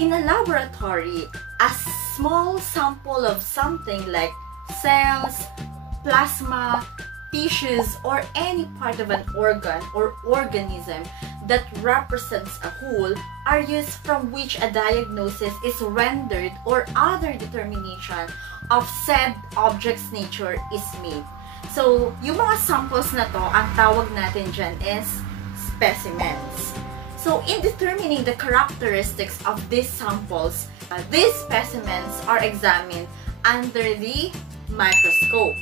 In a laboratory, a small sample of something like cells, plasma, tissues, or any part of an organ or organism that represents a whole are used from which a diagnosis is rendered or other determination of said object's nature is made. So, yung mga samples na to, ang tawag natin dyan is specimens. So, in determining the characteristics of these samples, these specimens are examined under the microscope.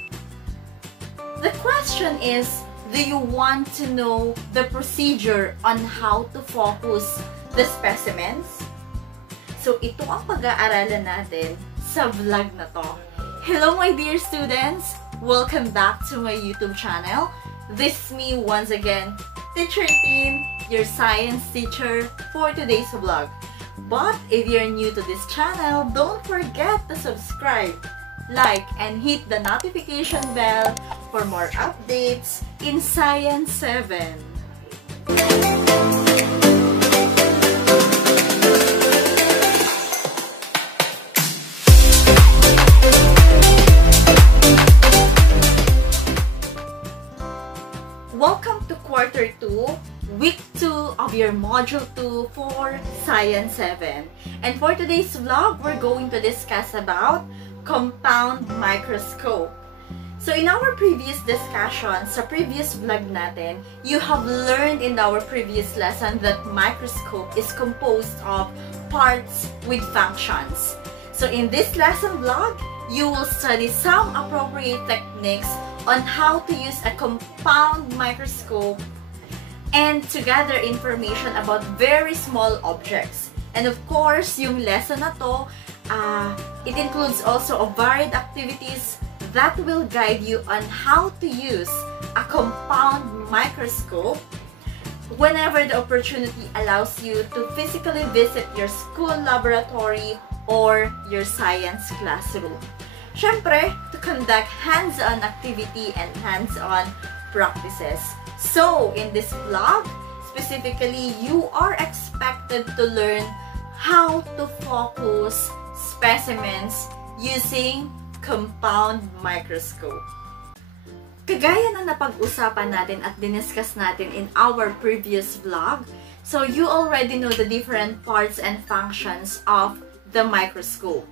The question is, do you want to know the procedure on how to focus the specimens? So, ito ang pag-aaralan natin sa vlog na to. Hello my dear students! Welcome back to my YouTube channel. This is me once again, Teacher Tin, your science teacher for today's vlog. But if you're new to this channel, don't forget to subscribe, like, and hit the notification bell for more updates in Science 7. Welcome to Quarter 2, Week 2 of your Module 2 for Science 7. And for today's vlog, we're going to discuss about compound microscope. So in our previous discussion, sa previous vlog natin, you have learned in our previous lesson that microscope is composed of parts with functions. So in this lesson vlog, you will study some appropriate techniques on how to use a compound microscope and to gather information about very small objects. And of course, yung lesson na to, it includes also a varied activities that will guide you on how to use a compound microscope whenever the opportunity allows you to physically visit your school laboratory or your science classroom. Syempre, to conduct hands-on activity and hands-on practices. So, in this vlog, specifically, you are expected to learn how to focus specimens using compound microscope. Kagaya ng napag-usapan natin at diniscuss natin in our previous vlog, so you already know the different parts and functions of the microscope.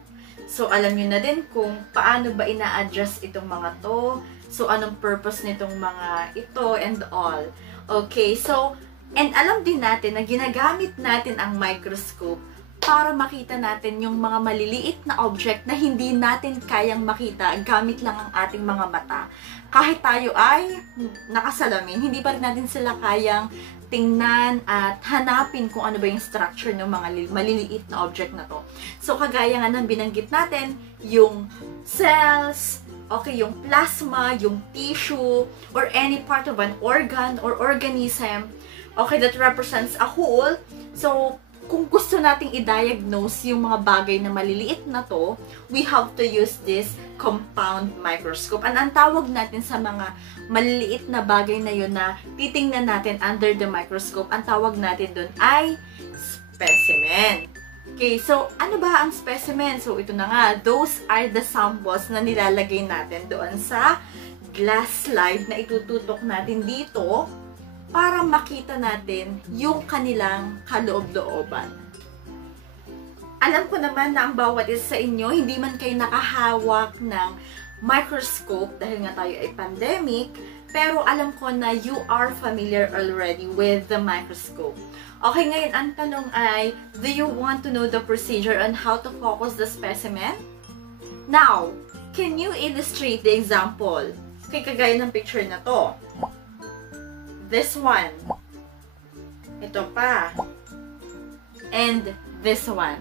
So, alam nyo na din kung paano ba ina-adjust itong mga to. So, anong purpose nitong mga ito and all. Okay, so, and alam din natin na ginagamit natin ang microscope para makita natin yung mga maliliit na object na hindi natin kayang makita gamit lang ang ating mga mata. Kahit tayo ay nakasalamin, hindi pa rin natin sila kayang tingnan at hanapin kung ano ba yung structure ng mga maliliit na object na to. So, kagaya nga ng binanggit natin, yung cells, okay, yung plasma, yung tissue, or any part of an organ or organism, okay, that represents a whole. So, kung gusto nating i-diagnose yung mga bagay na maliliit na to, we have to use this compound microscope. Ang tawag natin sa mga maliliit na bagay na yun na titingnan natin under the microscope, ang tawag natin dun ay specimen. Okay, so ano ba ang specimen? So ito na nga, those are the samples na nilalagay natin doon sa glass slide na itututok natin dito para makita natin yung kanilang kaloob-looban. Alam ko naman na ang bawat isa sa inyo, hindi man kayo nakahawak ng microscope dahil nga tayo ay pandemic, pero alam ko na you are familiar already with the microscope. Okay, ngayon ang tanong ay, do you want to know the procedure on how to focus the specimen? Now, can you illustrate the example? Okay, kagaya ng picture na to. This one. Ito pa. And this one.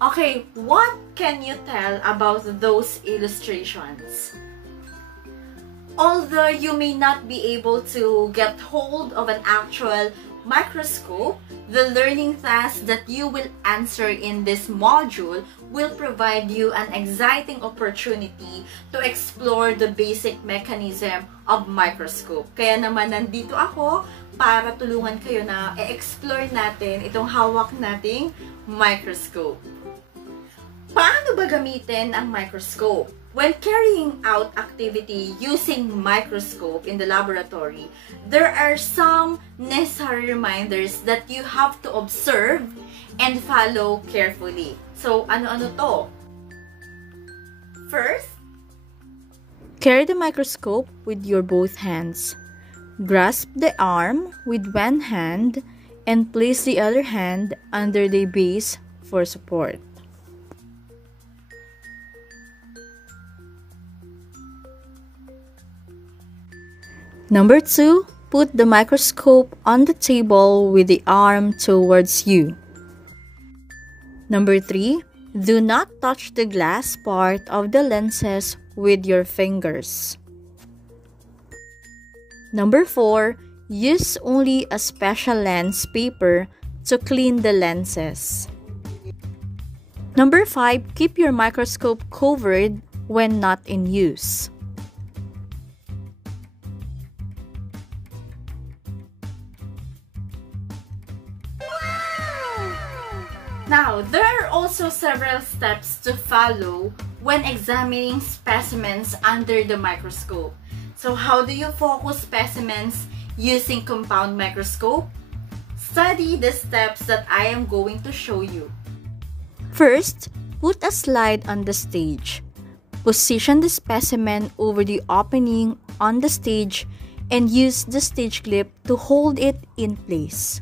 Okay, what can you tell about those illustrations? Although you may not be able to get hold of an actual microscope, the learning task that you will answer in this module will provide you an exciting opportunity to explore the basic mechanism of microscope. Kaya naman nandito ako para tulungan kayo na i-explore natin itong hawak nating microscope. Paano ba gamitin ang microscope? When carrying out activity using microscope in the laboratory, there are some necessary reminders that you have to observe and follow carefully. So, ano-ano to? First, carry the microscope with your both hands. Grasp the arm with one hand and place the other hand under the base for support. Number 2, put the microscope on the table with the arm towards you. Number 3, do not touch the glass part of the lenses with your fingers. Number 4, use only a special lens paper to clean the lenses. Number 5, keep your microscope covered when not in use. now, there are also several steps to follow when examining specimens under the microscope. So, how do you focus specimens using compound microscope? Study the steps that I am going to show you. First, put a slide on the stage. Position the specimen over the opening on the stage and use the stage clip to hold it in place.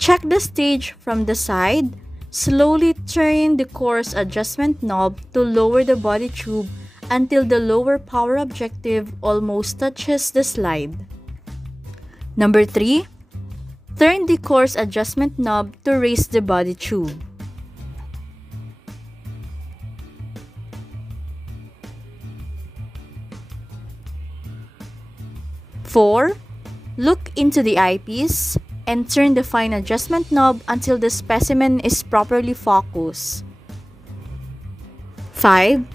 Check the stage from the side. Slowly turn the coarse adjustment knob to lower the body tube until the lower power objective almost touches the slide. Number 3, turn the coarse adjustment knob to raise the body tube. Four, look into the eyepiece and turn the fine adjustment knob until the specimen is properly focused. 5.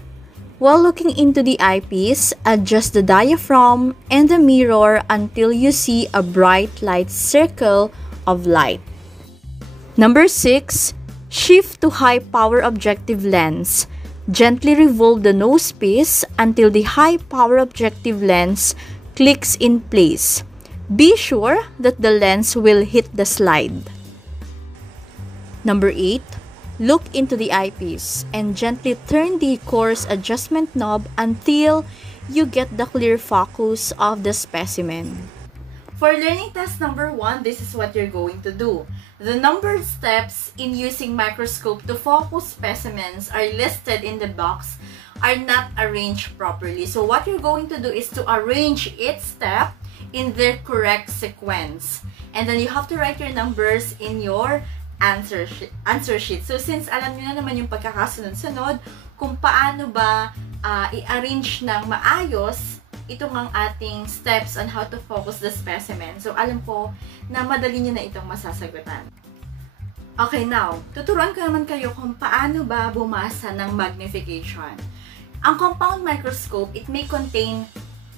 While looking into the eyepiece, adjust the diaphragm and the mirror until you see a bright light circle of light. Number 6. Shift to high power objective lens. Gently revolve the nose piece until the high power objective lens clicks in place. Be sure that the lens will hit the slide. Number 8. Look into the eyepiece and gently turn the coarse adjustment knob until you get the clear focus of the specimen. For learning test number 1, this is what you're going to do. The numbered steps in using microscope to focus specimens are listed in the box, are not arranged properly. So what you're going to do is to arrange each step in their correct sequence. And then you have to write your numbers in your answer sheet. So since alam niyo na naman yung pagkakasunod-sunod, kung paano ba i-arrange ng maayos itong ang ating steps on how to focus the specimen. So alam ko na madali niyo na itong masasagutan. Okay, now, tuturuan ko naman kayo kung paano ba bumasa ng magnification. Ang compound microscope, it may contain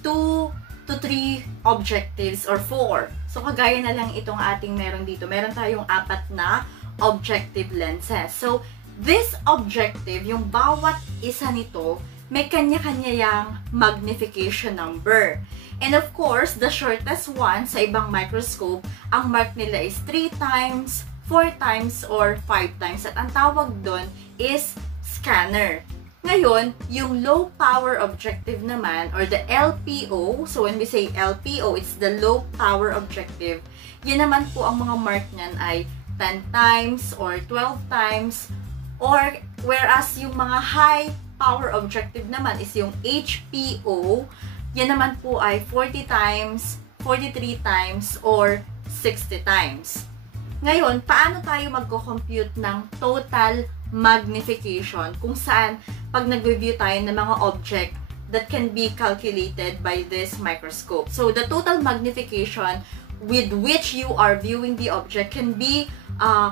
2 to 3 objectives or 4. So, kagaya na lang itong ating meron dito. Meron tayong 4 na objective lenses. So, this objective, yung bawat isa nito, may kanya-kanya yang magnification number. And of course, the shortest one sa ibang microscope, ang mark nila is 3 times, 4 times, or 5 times. At ang tawag doon is scanner. Ngayon, yung low power objective naman, or the LPO, so when we say LPO, it's the low power objective. Yan naman po ang mga mark niyan ay 10 times or 12 times, or whereas yung mga high power objective naman is yung HPO, yan naman po ay 40 times, 43 times, or 60 times. Ngayon, paano tayo magko-compute ng total magnification kung saan pag nag-review tayo ng mga object that can be calculated by this microscope. So, the total magnification with which you are viewing the object can be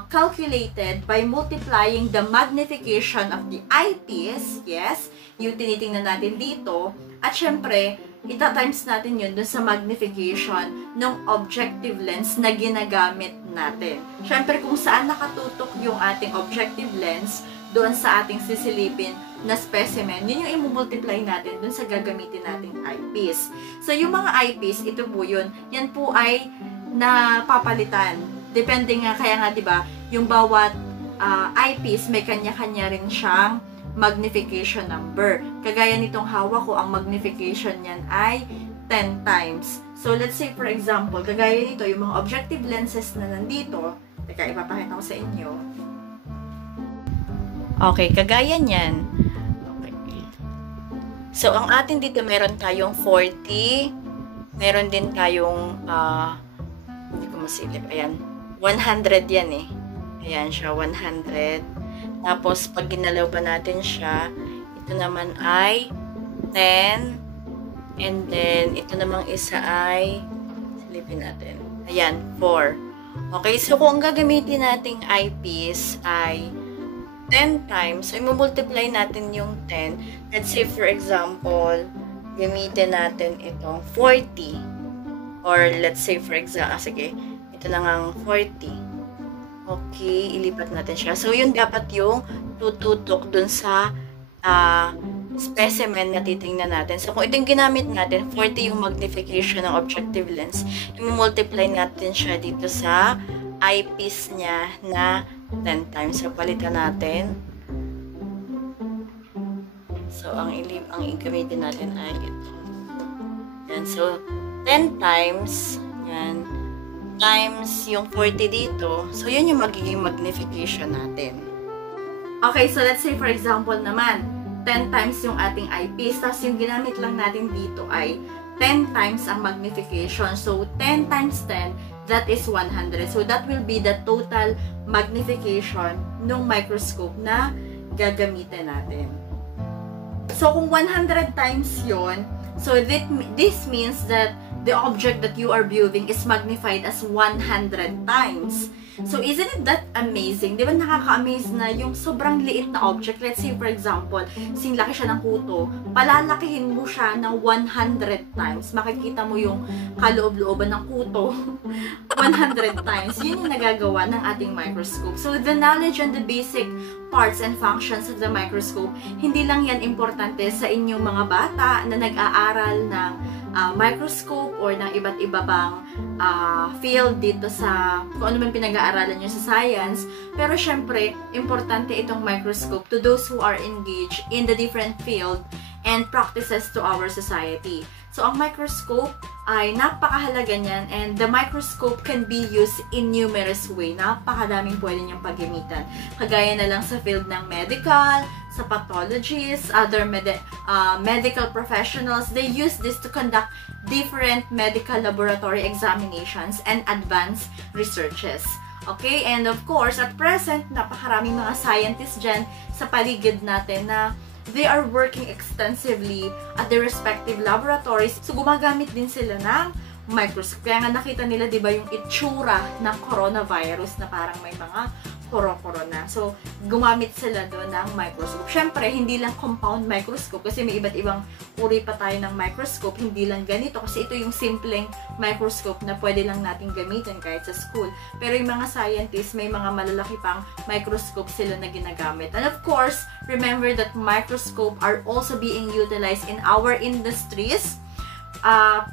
calculated by multiplying the magnification of the eyepiece, yes, yung tinitingnan natin dito, at syempre, ita-times natin yun dun sa magnification ng objective lens na ginagamit natin. Syempre, kung saan nakatutok yung ating objective lens, doon sa ating sisilipin na specimen, yun yung i-multiply natin dun sa gagamitin nating eyepiece. So, yung mga eyepiece, ito po yun. Yan po ay napapalitan. Depende nga, kaya nga, diba, yung bawat eyepiece, may kanya-kanya rin siyang magnification number. Kagaya nitong hawak ko, ang magnification niyan ay 10 times. So, let's say, for example, kagaya nito, yung mga objective lenses na nandito, teka, ipapakita ko sa inyo. Okay, kagaya niyan. Okay. So, ang atin dito, meron tayong 40. Meron din tayong, hindi ko masilip. Ayan, 100 yan eh. Ayan siya, 100. Tapos, pag ginalaw pa natin siya, ito naman ay 10. And then, ito namang isa ay, silipin natin. Ayan, 4. Okay, so kung gagamitin nating eyepiece ay 10 times, so i-multiply natin yung 10. Let's say, for example, gamitin natin itong 40. Or let's say, for example, sige, ito na ngang 40. Okay, ilipat natin siya. So, yun dapat yung tututok dun sa specimen na titingnan natin. So, kung ito yung ginamit natin, 40 yung magnification ng objective lens, i-multiply natin siya dito sa eyepiece niya na 10 times. So, palitan natin. So, ang gamitin natin ay ito. Yan. So, 10 times, yan, times yung 40 dito. So, yun yung magiging magnification natin. Okay, so let's say for example naman, 10 times yung ating eyepiece. Tapos yung ginamit lang natin dito ay 10 times ang magnification. So, 10 times 10, that is 100. So, that will be the total magnification ng microscope na gagamitin natin. So, kung 100 times yon, so this means that the object that you are viewing is magnified as 100 times. So, isn't it that amazing? Di ba nakaka-amaze na yung sobrang liit na object? Let's say, for example, singlaki siya ng kuto, palalakihin mo siya ng 100 times. Makikita mo yung kaloob-looban ng kuto 100 times. Yun yung nagagawa ng ating microscope. So, the knowledge and the basic parts and functions of the microscope, hindi lang yan importante sa inyong mga bata na nag-aaral ng microscope or ng iba't iba pang field dito sa kung ano man pinag-aaralan nyo sa science. Pero syempre, importante itong microscope to those who are engaged in the different field and practices to our society. So, ang microscope ay napakahalaga niyan, and the microscope can be used in numerous way. Napakadaming pwede niyang paggamitan. Kagaya na lang sa field ng medical, sa pathologists, other medical professionals, they use this to conduct different medical laboratory examinations and advanced researches. Okay, and of course, at present, napakaraming mga scientists dyan sa paligid natin na they are working extensively at their respective laboratories. So, gumagamit din sila ng microscope. Kaya nga nakita nila, di ba, yung itsura ng coronavirus na parang may mga koro-koro na. So, gumamit sila doon ng microscope. Syempre, hindi lang compound microscope kasi may iba't ibang uri pa tayo ng microscope. Hindi lang ganito kasi ito yung simpleng microscope na pwede lang natin gamitin kahit sa school. Pero yung mga scientists, may mga malalaki pang microscope sila na ginagamit. And of course, remember that microscope are also being utilized in our industries.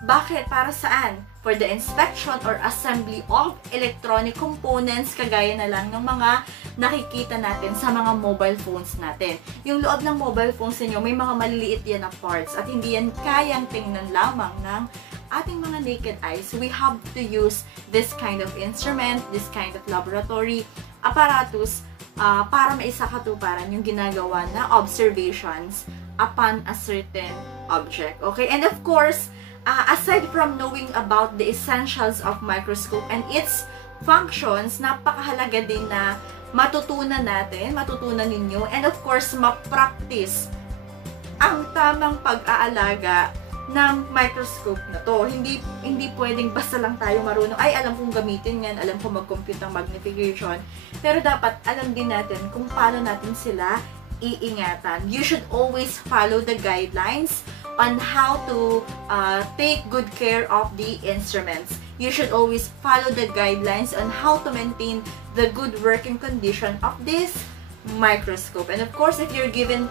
Bakit? Para saan? For the inspection or assembly of electronic components, kagaya na lang ng mga nakikita natin sa mga mobile phones natin. Yung loob ng mobile phones ninyo, may mga maliliit yan na parts at hindi yan kayang tingnan lamang ng ating mga naked eyes. We have to use this kind of instrument, this kind of laboratory apparatus para maisakatuparan yung ginagawa na observations upon a certain object. Okay? And of course, aside from knowing about the essentials of microscope and its functions, napakahalaga din na matutunan ninyo, and of course, ma-practice ang tamang pag-aalaga ng microscope na to. Hindi pwedeng basta lang tayo marunong, ay alam kong gamitin yan, alam kong mag-compute ng magnification, pero dapat alam din natin kung paano natin sila iingatan. You should always follow the guidelines on how to take good care of the instruments. You should always follow the guidelines on how to maintain the good working condition of this microscope. And of course, if you're given,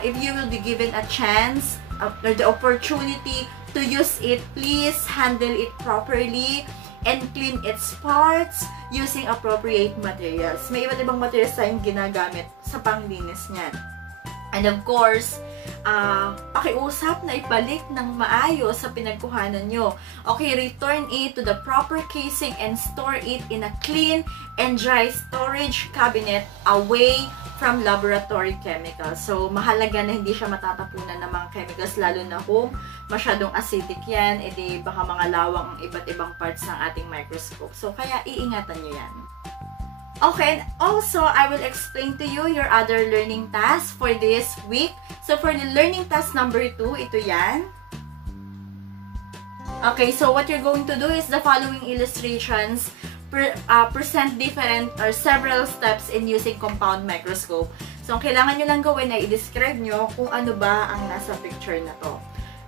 if you will be given a chance or the opportunity to use it, please handle it properly and clean its parts using appropriate materials. May iba't ibang materials tayong ginagamit sa panglinis niyan. And of course, pakiusap na ibalik ng maayos sa pinagkuhanan nyo. Okay, return it to the proper casing and store it in a clean and dry storage cabinet away from laboratory chemicals. So, mahalaga na hindi siya matatapunan ng mga chemicals, lalo na kung masyadong acidic yan, edi baka mga lawang ang iba't ibang parts ng ating microscope. So, kaya iingatan nyo yan. Okay, and also, I will explain to you your other learning tasks for this week. So, for the learning task number 2, ito yan. Okay, so what you're going to do is the following illustrations present different or several steps in using compound microscope. So, ang kailangan nyo lang gawin ay i-describe nyo kung ano ba ang nasa picture na to.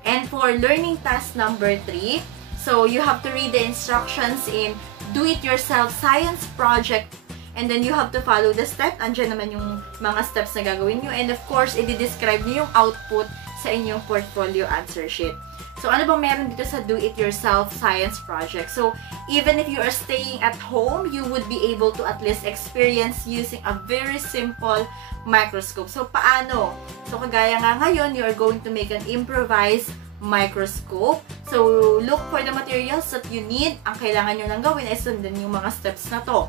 And for learning task number 3, so you have to read the instructions in do-it-yourself science project. And then you have to follow the step. Andiyan naman yung mga steps na gagawin nyo. And of course, i-describe nyo yung output sa inyong portfolio answer sheet. So, ano bang meron dito sa do-it-yourself science project? So, even if you are staying at home, you would be able to at least experience using a very simple microscope. So, paano? So, kagaya nga ngayon, you are going to make an improvised microscope. So, look for the materials that you need. Ang kailangan nyo lang gawin ay sundan yung mga steps na to.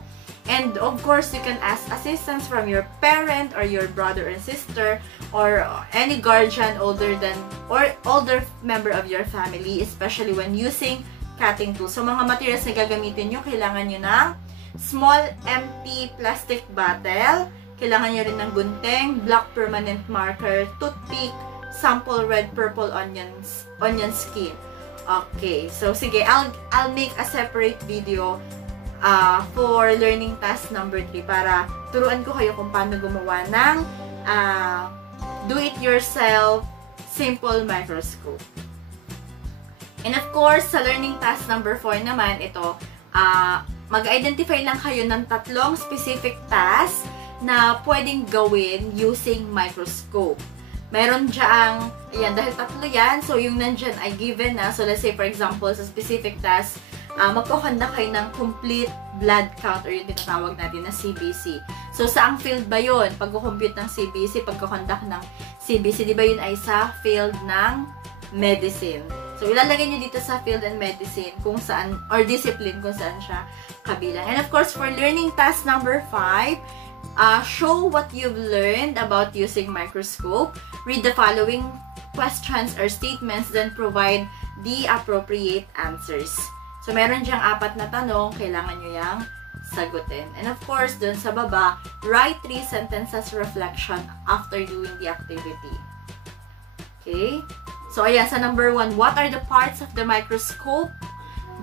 And of course, you can ask assistance from your parent or your brother and sister or any guardian older member of your family, especially when using cutting tools. So, mga materials na gagamitin nyo, kailangan nyo ng small empty plastic bottle, kailangan nyo rin ng gunting, black permanent marker, toothpick, sample red purple onion skin. Okay, so sige, I'll make a separate video for learning task number 3 para turuan ko kayo kung paano gumawa ng do-it-yourself simple microscope. And of course, sa learning task number 4 naman, ito, mag-identify lang kayo ng 3 specific tasks na pwedeng gawin using microscope. Meron dyang, ayan, dahil 3 yan, so yung nandyan ay given na. So let's say, for example, sa specific task, magkukonduct kayo ng complete blood count or yung tinatawag natin na CBC. So, saang field ba yun? Pagkukompute ng CBC, pagkukonduct ng CBC, di ba yun ay sa field ng medicine? So, ilalagay nyo dito sa field and medicine kung saan, or discipline kung saan siya kabilang. And of course, for learning task number 5, show what you've learned about using microscope. Read the following questions or statements, then provide the appropriate answers. So, meron diyang 4 na tanong, kailangan nyo yang sagutin. And of course, dun sa baba, write 3 sentences reflection after doing the activity. Okay? So, ayan, sa number 1, what are the parts of the microscope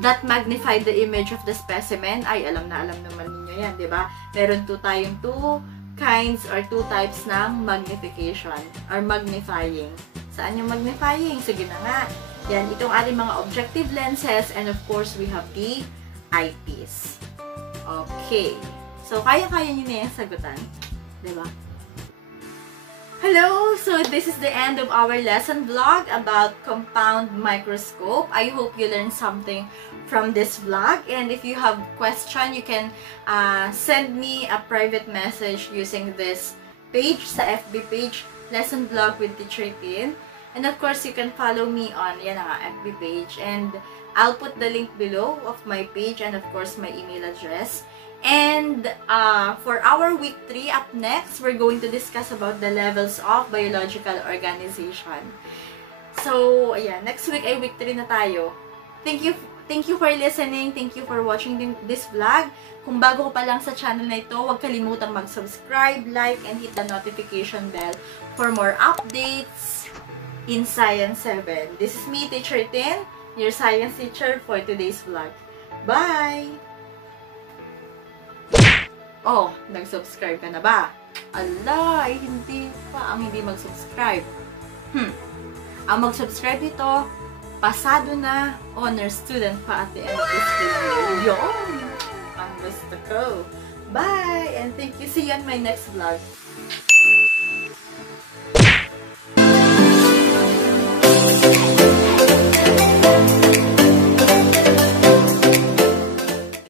that magnify the image of the specimen? Ay, alam naman ninyo yan, di ba? Meron tayong 2 kinds or 2 types ng magnification or magnifying. Saan yung magnifying? Sige na nga. Yan, itong ating mga objective lenses, and of course, we have the eyepiece. Okay. So, kaya-kaya nyo na yung sagutan. Diba? Hello! So, this is the end of our lesson vlog about compound microscope. I hope you learned something from this vlog. And if you have question, you can send me a private message using this page, sa FB page, Lesson Vlog with Teacher Tin. And of course, you can follow me on yan nga, FB page. And I'll put the link below of my page and of course my email address. And for our week 3 up next, we're going to discuss about the levels of biological organization. So, ayan, next week ay week 3 na tayo. Thank you for listening. Thank you for watching this vlog. Kung bago ko pa lang sa channel na ito, huwag kalimutang mag-subscribe, like, and hit the notification bell for more updates. in Science 7. This is me, Teacher Tin, your science teacher for today's vlog. Bye! Oh, nag-subscribe ka na ba? Ala, hindi pa ang hindi mag-subscribe. Ang mag-subscribe dito, pasado na, honor student pa at the end of this video. Yun! Ang gusto ko. Bye! And thank you. See you on my next vlog.